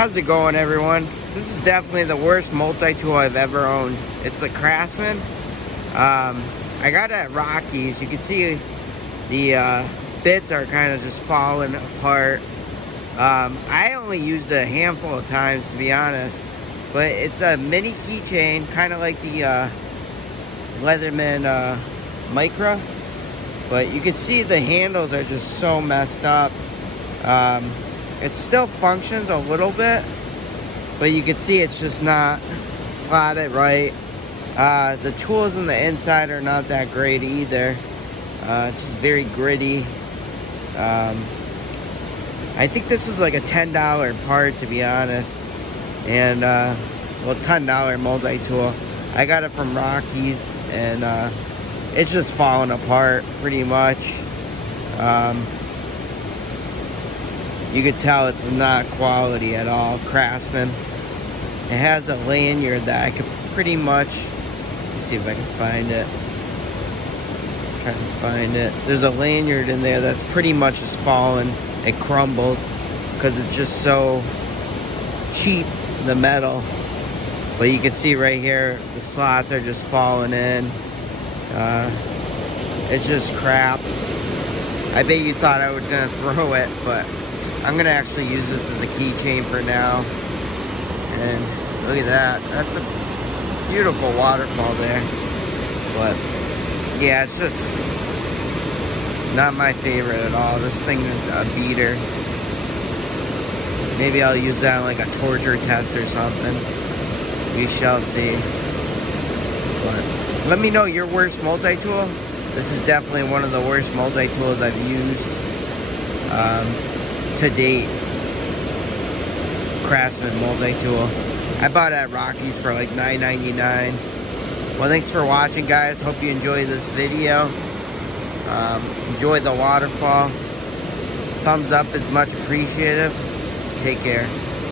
How's it going, everyone? This is definitely the worst multi-tool I've ever owned. It's the Craftsman. I got it at Rockies. You can see the bits are kind of just falling apart. I only used it a handful of times, to be honest. But it's a mini keychain, kind of like the Leatherman Micra. But you can see the handles are just so messed up. It still functions a little bit, but you can see it's just not slotted right. The tools on the inside are not that great either. It's just very gritty. I think this was like a $10 part, to be honest. And well, $10 multi-tool. I got it from Rockies, and it's just falling apart pretty much. You could tell it's not quality at all. Craftsman. It has a lanyard that I could pretty much, let's see if I can find it. Trying to find it. There's a lanyard in there that's pretty much just fallen. It crumbled because it's just so cheap, the metal. But you can see right here, the slots are just falling in. It's just crap. I bet you thought I was gonna throw it, but I'm gonna actually use this as a keychain for now. And look at that. That's a beautiful waterfall there. But yeah, it's just not my favorite at all. This thing is a beater. Maybe I'll use that on like a torture test or something. We shall see. But let me know your worst multi-tool. This is definitely one of the worst multi-tools I've used to date. Craftsman multi-tool. I bought it at Rockies for like $9.99. Well, thanks for watching, guys. Hope you enjoyed this video. Enjoy the waterfall. Thumbs up is much appreciated. Take care.